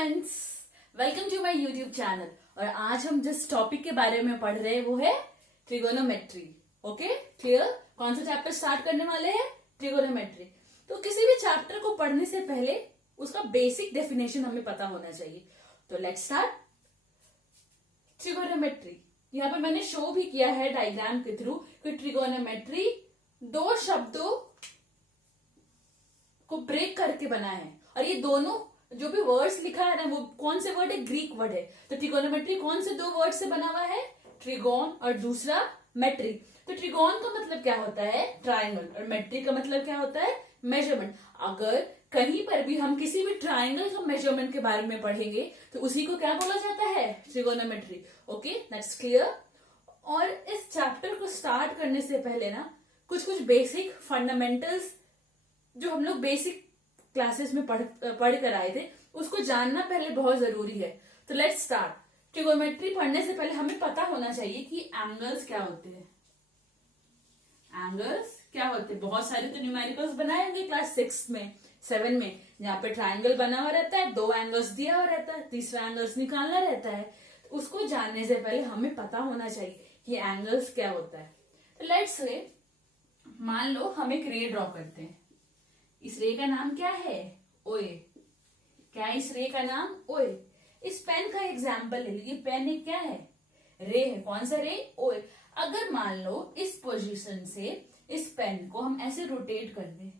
Friends, welcome to my YouTube channel. और आज हम जिस टॉपिक के बारे में पढ़ रहे हैं वो है ट्रिगोनोमेट्री। Okay, clear? कौन सा चैप्टर स्टार्ट करने वाले हैं? ट्रिगोनोमेट्री। तो किसी भी चैप्टर को पढ़ने से पहले उसका बेसिक डेफिनेशन हमें पता होना चाहिए। तो लेट्स स्टार्ट। ट्रिगोनोमेट्री, यहाँ पे मैंने शो भी किया है डायग्राम के थ्रू कि ट्रिगोनोमेट्री दो शब्दों को ब्रेक करके बना है। और ये दोनों जो भी वर्ड्स लिखा है ना, वो कौन से वर्ड है? ग्रीक वर्ड है। तो ट्रिगोनोमेट्री कौन से दो वर्ड से बना हुआ है? ट्रिगोन और दूसरा मेट्री। तो ट्रिगोन का मतलब क्या होता है? ट्राइंगल। और मेट्री का मतलब क्या होता है? मेजरमेंट। अगर कहीं पर भी हम किसी भी ट्राइंगल का मेजरमेंट के बारे में पढ़ेंगे तो उसी को क्या बोला जाता है? ट्रिगोनोमेट्री। Okay, that's clear. और इस चैप्टर को स्टार्ट करने से पहले ना कुछ बेसिक फंडामेंटल्स जो हम लोग बेसिक क्लासेस में पढ़ कर आए थे उसको जानना पहले बहुत जरूरी है। तो लेट्स स्टार्ट। ट्रिगोनोमेट्री पढ़ने से पहले हमें पता होना चाहिए कि एंगल्स क्या होते हैं। एंगल्स क्या होते हैं? बहुत सारे तो न्यूमेरिकल्स बनाए होंगे क्लास 6 में 7 में, जहाँ पे ट्राइंगल बना हुआ रहता है, दो एंगल्स दिया हुआ रहता है, तीसरा एंगल्स निकालना रहता है। तो उसको जानने से पहले हमें पता होना चाहिए कि एंगल्स क्या होता है। तो लेट्स से मान लो हम एक रे ड्रॉ करते हैं। इस रे का नाम क्या है? ओए। क्या इस रे का नाम? ओए। इस पेन का एग्जाम्पल ले लीजिए। पेन एक क्या है? रे है। कौन सा रे? ओए। अगर मान लो इस पोजीशन से इस पेन को हम ऐसे रोटेट कर दें,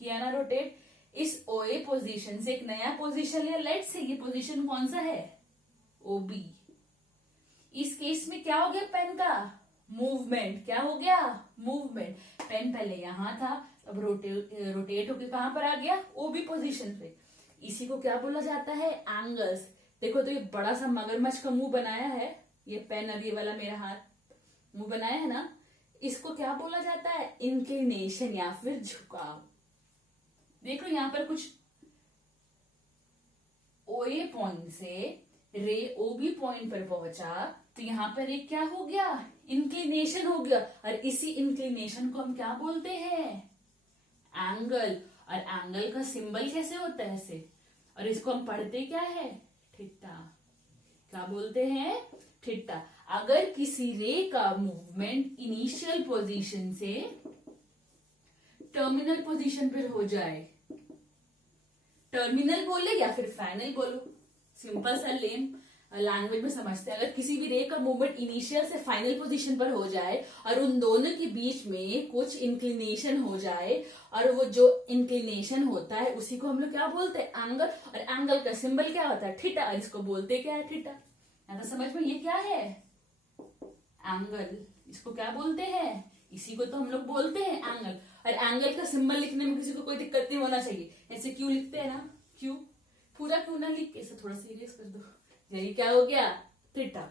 किया ना रोटेट, इस ओए पोजीशन से एक नया पोजीशन लिया। लेट्स से ये पोजीशन कौन सा है? ओबी। इस केस में क्या हो गया? पेन का मूवमेंट। क्या हो गया? मूवमेंट। पेन पहले यहां था, अब रोटेट होके कहां पर आ गया? ओबी पोजीशन पे। इसी को क्या बोला जाता है? एंगल्स। देखो तो ये बड़ा सा मगरमच्छ का मुंह बनाया है ये पेन, अभी वाला मेरा हाथ मुंह बनाया है ना, इसको क्या बोला जाता है? इंक्लिनेशन या फिर झुकाव। देखो यहां पर कुछ ओए पॉइंट से रे ओबी पॉइंट पर पहुंचा तो यहां पर एक क्या हो गया? इंक्लिनेशन हो गया। और इसी इंक्लिनेशन को हम क्या बोलते हैं? एंगल। और एंगल का सिंबल कैसे होता है? ऐसे। और इसको हम पढ़ते क्या है? थीटा। क्या बोलते हैं? थीटा। अगर किसी रे का मूवमेंट इनिशियल पोजीशन से टर्मिनल पोजीशन पर हो जाए, टर्मिनल बोले या फिर फाइनल बोलो, सिंपल सा लेम लैंग्वेज में समझते हैं। अगर किसी भी रे का मूवमेंट इनिशियल से फाइनल पोजीशन पर हो जाए और उन दोनों के बीच में कुछ इंक्लिनेशन हो जाए, और वो जो इंक्लिनेशन होता है उसी को हम लोग क्या बोलते हैं? एंगल। और एंगल का सिंबल क्या होता है? थीटा। और इसको बोलते क्या है? थीटा। तो समझ में, ये क्या है? एंगल। इसको क्या बोलते हैं? इसी को तो हम लोग बोलते हैं एंगल। और एंगल का सिंबल लिखने में किसी को कोई दिक्कत नहीं होना चाहिए। ऐसे क्यों लिखते हैं ना, क्यों पूरा क्यों ना लिख के ऐसे थोड़ा सीरियस कर दो। यही क्या हो गया? थीटा।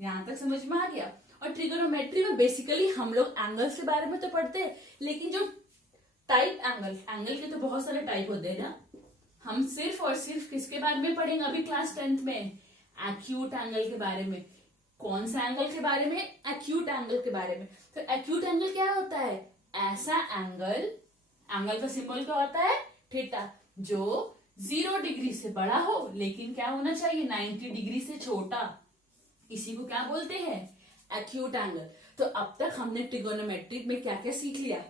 यहां तक समझ में आ गया। और ट्रिगोनोमेट्री में बेसिकली हम लोग एंगल्स के बारे में तो पढ़ते हैं, लेकिन जो टाइप एंगल के तो बहुत सारे टाइप होते हैं ना, हम सिर्फ और सिर्फ किसके बारे में पढ़ेंगे अभी क्लास 10th में? एक्यूट एंगल के बारे में। कौन सा एंगल के बारे में? एक्यूट एंगल के बारे में। तो एक्यूट एंगल क्या होता है? ऐसा एंगल, एंगल का सिंबल क्या होता है? थीटा, जो 0 डिग्री से बड़ा हो लेकिन क्या होना चाहिए? 90 डिग्री से छोटा। इसी को क्या बोलते हैं? Acute angle. तो अब तक हमने ट्रिगोनोमेट्री में क्या क्या सीख लिया?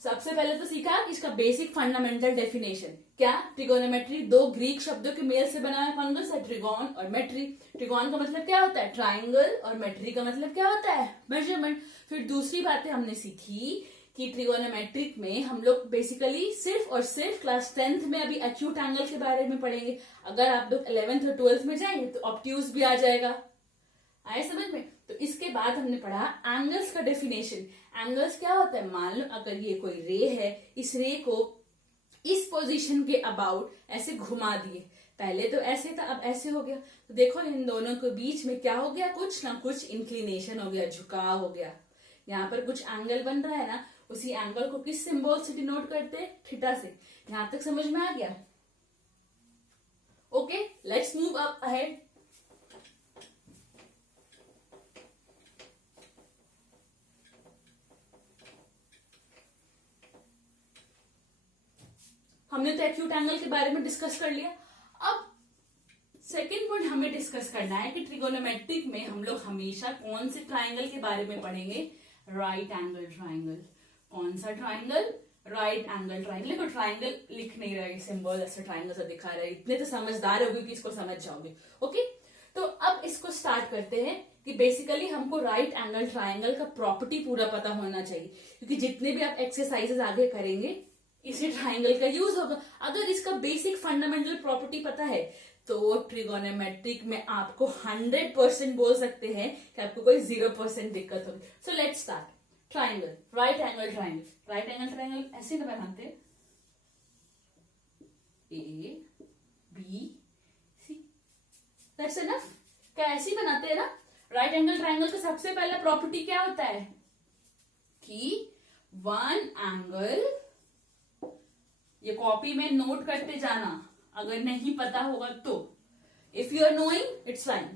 सबसे पहले तो सीखा कि इसका बेसिक फंडामेंटल डेफिनेशन। क्या? ट्रिगोनोमेट्री दो ग्रीक शब्दों के मेल से बना है। कौन सा? ट्रिगोन और मेट्री। ट्रिगोन का मतलब क्या होता है? ट्राइंगल। और मेट्री का मतलब क्या होता है? मेजरमेंट। फिर दूसरी बातें हमने सीखी कि ट्रिगोनोमेट्रिक में हम लोग बेसिकली सिर्फ और सिर्फ क्लास 10th में अभी एक्यूट एंगल के बारे में पढ़ेंगे। अगर आप लोग 11th और 12th में जाएंगे तो ऑब्ट्यूज भी आ जाएगा। आए समझ में? तो इसके बाद हमने पढ़ा एंगल्स का डेफिनेशन। एंगल्स क्या होता है? मान लो अगर ये कोई रे है, इस रे को इस पोजीशन के अबाउट ऐसे घुमा दिए। पहले तो ऐसे था, अब ऐसे हो गया। तो देखो इन दोनों के बीच में क्या हो गया? कुछ ना कुछ इंक्लिनेशन हो गया, झुकाव हो गया। यहाँ पर कुछ एंगल बन रहा है ना, उसी एंगल को किस सिंबल से डिनोट करते हैं? थीटा से। यहां तक समझ में आ गया? Okay, let's move up ahead. हमने तो एक्यूट एंगल के बारे में डिस्कस कर लिया। अब डिस्कस करना है कि ट्रिगोनोमेट्रिक में हम लोग हमेशा कौन से ट्राइंगल के बारे में पढ़ेंगे, राइट एंगल ट्राइंगल। कौन सा ट्राइंगल, राइट एंगल ट्राइंगल। देखो ट्राइंगल लिख नहीं रहे, सिंबल ऐसा ट्राइंगल सा दिखा रहे, इतने तो समझदार होगे कि इसको समझ जाओगे। ओके, तो अब इसको स्टार्ट करते हैं कि बेसिकली हमको राइट एंगल ट्राइंगल का प्रॉपर्टी पूरा पता होना चाहिए, क्योंकि जितने भी आप एक्सरसाइजेस आगे करेंगे इसी ट्राइंगल का यूज होगा। अगर इसका बेसिक फंडामेंटल प्रॉपर्टी पता है तो ट्रिगोनोमेट्रिक में आपको 100% बोल सकते हैं कि आपको कोई 0% दिक्कत होगी। So let's start. Triangle, right angle triangle. Right angle triangle ऐसे ना बनाते हैं, A B C, that's enough. क्या ऐसे ही बनाते हैं ना? राइट एंगल ट्राइंगल का सबसे पहला प्रॉपर्टी क्या होता है कि वन एंगल, ये कॉपी में नोट करते जाना अगर नहीं पता होगा तो, if you are knowing it's fine.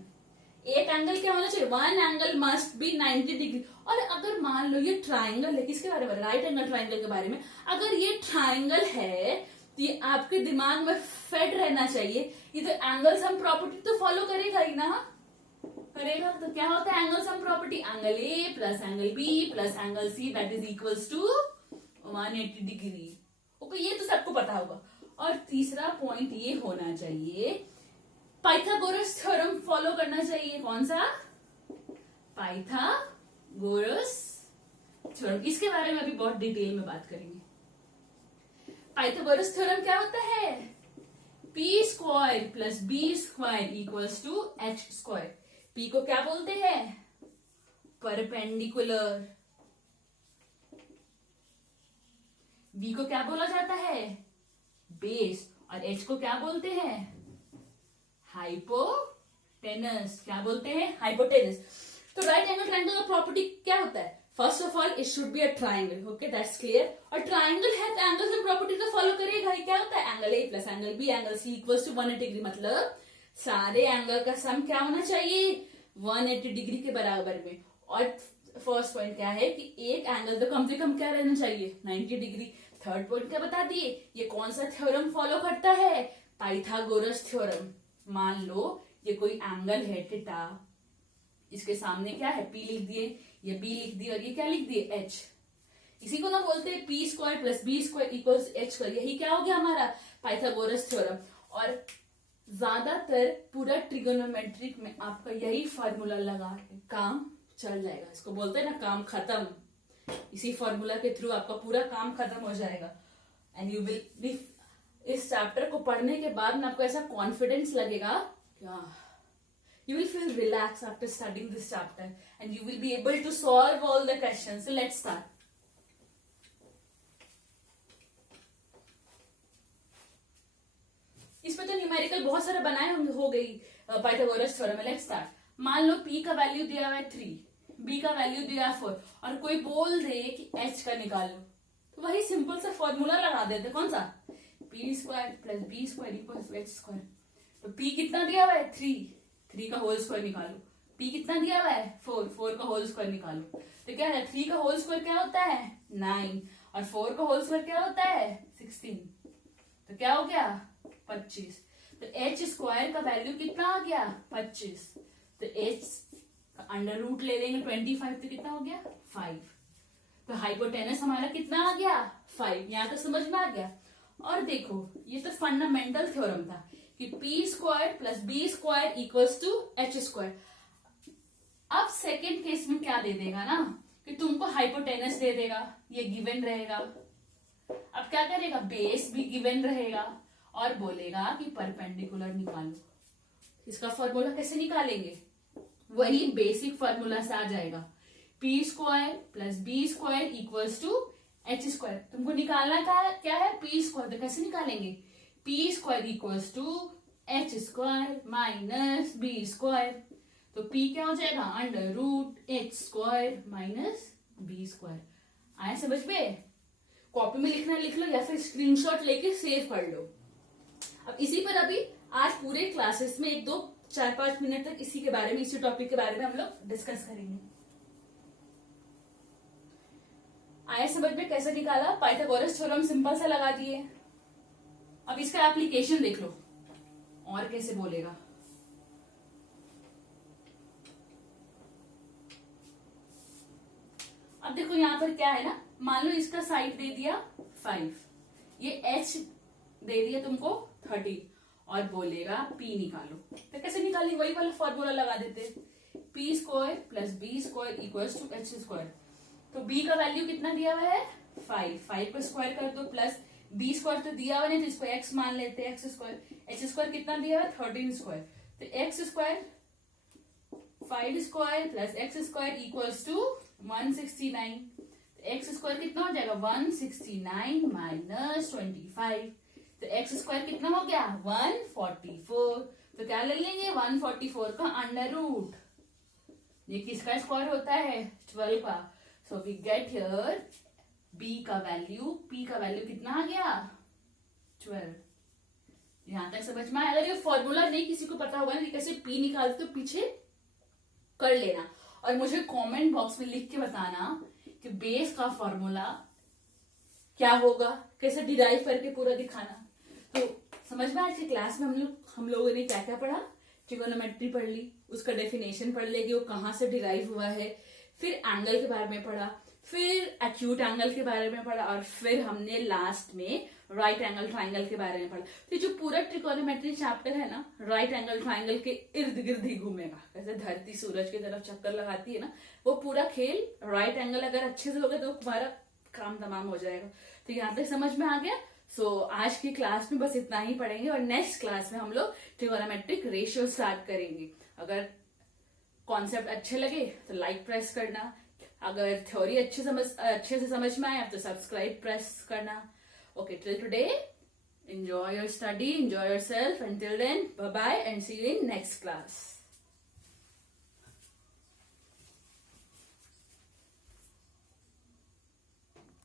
एक एंगल क्या होना चाहिए, one angle must be 90 degree. और अगर मान लो ये ट्राइंगल है, किसके बारे में, राइट एंगल ट्राइंगल के बारे में, अगर ये ट्राइंगल है तो ये आपके दिमाग में फेड रहना चाहिए, ये तो एंगल सम प्रॉपर्टी तो फॉलो करेगा ही ना, करेगा। तो क्या होता है angle sum property, angle A plus angle B plus angle C that is equals to 180 degree. Okay, ये तो सबको पता होगा। और तीसरा पॉइंट ये होना चाहिए, पाइथागोरस थ्योरम फॉलो करना चाहिए। कौन सा, पाइथागोरस थ्योरम। इसके बारे में अभी बहुत डिटेल में बात करेंगे। पाइथागोरस थ्योरम क्या होता है, P square plus B square equals to H square. P को क्या बोलते हैं, परपेंडिकुलर। बी को क्या बोला जाता है, बेस। और एच को क्या बोलते हैं, हाइपोटेनस। क्या बोलते हैं, हाइपोटेनस। तो राइट एंगल ट्राइंगल का प्रॉपर्टी क्या होता है, first of all it should be a triangle. Okay, that's clear. और ट्राइंगल है तो एंगल सम प्रॉपर्टी तो फॉलो करेगा ही। क्या होता है, angle A plus angle B angle C equals to 180 degree. मतलब सारे एंगल का सम क्या होना चाहिए, 180 डिग्री के बराबर में। और फर्स्ट पॉइंट क्या है कि एक एंगल तो कम से कम क्या रहना चाहिए, 90 डिग्री। थर्ड पॉइंट क्या बता दिए, ये कौन सा थ्योरम फॉलो करता है, पाइथागोरस थ्योरम। मान लो ये कोई एंगल है थीटा, इसके सामने क्या है, पी लिख दिए, ये बी लिख दिए और ये क्या लिख दिए, एच। इसी को ना बोलते हैं P square plus B square equals H square. यही क्या हो गया हमारा पाइथागोरस थ्योरम। और ज्यादातर पूरा ट्रिगोनोमेट्रिक में आपका यही फॉर्मूला लगा के काम चल जाएगा। इसको बोलते हैं ना काम खत्म। इसी फॉर्मूला के थ्रू आपका पूरा काम खत्म हो जाएगा। एंड यू विल बी, इस चैप्टर को पढ़ने के बाद में आपको ऐसा कॉन्फिडेंस लगेगा, you will feel relaxed after studying this chapter and you will be able to solve all the questions. So let's start. इसमें तो न्यूमेरिकल बहुत सारे बनाए हो गई पाइथागोरस थ्योरम में। Let's start. मान लो p का वैल्यू दिया हुआ है 3, b का वैल्यू दिया है 4 और कोई बोल दे कि h का निकालो, तो वही सिंपल सा फॉर्मूला लगा देते। कौन सा, p square plus B square equals to H square. तो p कितना दिया हुआ है 3 का होल स्क्वायर निकालो। p कितना दिया हुआ है 4 का होल स्क्वायर निकालो। तो क्या है, 3 का होल स्क्वायर क्या होता है 9 और 4 का होल स्क्वायर क्या होता है 16। तो क्या हो गया 25। तो h स्क्वायर का वैल्यू कितना आ गया 25। तो h का अंडर रूट ले लेंगे 25, तो कितना हो गया 5। तो हाइपोटेनस हमारा कितना आ गया 5। यहां तक समझ में आ गया। और देखो ये तो फंडामेंटल थ्योरम था कि P square plus B square equals to H square. अब सेकेंड केस में क्या दे देगा ना कि तुमको हाइपोटेनस दे देगा, ये गिवन रहेगा। अब क्या करेगा, बेस भी गिवन रहेगा और बोलेगा कि परपेंडिकुलर निकालो। इसका फॉर्मूला कैसे निकालेंगे, वही बेसिक फॉर्मूला से आ जाएगा, P square plus B square equals to H square. तुमको निकालना क्या है पी स्क्वायर। तो कैसे निकालेंगे, P square equals to H square minus B square. तो p क्या हो जाएगा under root H square minus B square. आया समझ में। कॉपी में लिखना लिख लो या फिर स्क्रीनशॉट लेके सेव कर लो। अब इसी पर अभी आज पूरे क्लासेस में 1-2-4-5 मिनट तक इसी के बारे में, इसी टॉपिक के बारे में हम लोग डिस्कस करेंगे। आया समझ में कैसे निकाला, पाइथागोरस थ्योरम सिंपल सा लगा दिए। अब इसका एप्लीकेशन देख लो और कैसे बोलेगा। अब देखो यहाँ पर क्या है ना, मान लो इसका साइड दे दिया 5, ये h दे दिया तुमको 30 और बोलेगा p निकालो। तो कैसे निकालेंगे, वही वाला फॉर्मूला लगा देते, p square plus b square equals to h square. तो b का वैल्यू कितना दिया हुआ है 5 को स्क्वायर कर दो, प्लस b स्क्वायर तो दिया हुआ नहीं तो इसको x मान लेते हैं, x स्क्वायर, h स्क्वायर कितना दिया हुआ है 13 स्क्वायर, तो x square 5 square plus x square equals to 169। X square कितना हो जाएगा 169 माइनस 25, तो एक्स स्क्वायर कितना हो गया 144। तो क्या ले लेंगे 144 का अंडर रूट, ये किसका स्क्वायर होता है 12 का। So we get here b का वैल्यू, p का वैल्यू कितना आ गया 12। यहां तक समझ में आया। अगर ये फॉर्मूला नहीं किसी को पता होगा ना कि कैसे p निकालते तो पीछे कर लेना और मुझे कमेंट बॉक्स में लिख के बताना कि बेस का फॉर्मूला क्या होगा, कैसे डिराइव करके पूरा दिखाना। तो समझ में आज की क्लास में हम लोगों ने क्या क्या पढ़ा, ट्रिगोनोमेट्री पढ़ ली, उसका डेफिनेशन पढ़ लेगी वो कहाँ से डिराइव हुआ है, फिर एंगल के बारे में पढ़ा, फिर एक्यूट एंगल के बारे में पढ़ा और फिर हमने लास्ट में राइट एंगल ट्राइंगल के बारे में पढ़ा। तो जो पूरा ट्रिगोनोमेट्री चैप्टर है ना राइट एंगल ट्राइंगल के इर्द गिर्द ही घूमेगा, जैसे धरती सूरज की तरफ चक्कर लगाती है ना, वो पूरा खेल राइट एंगल अगर अच्छे से होगा तो तुम्हारा काम तमाम हो जाएगा। तो यहाँ तक समझ में आ गया। सो आज की क्लास में बस इतना ही पढ़ेंगे और नेक्स्ट क्लास में हम लोग ट्रिगोनोमेट्रिक रेशियो स्टार्ट करेंगे। अगर कॉन्सेप्ट अच्छे लगे तो लाइक प्रेस करना, अगर थ्योरी अच्छे से समझ में आए तो सब्सक्राइब प्रेस करना। Okay, till today, enjoy your study, enjoy yourself. Until then, bye-bye and see you in next class.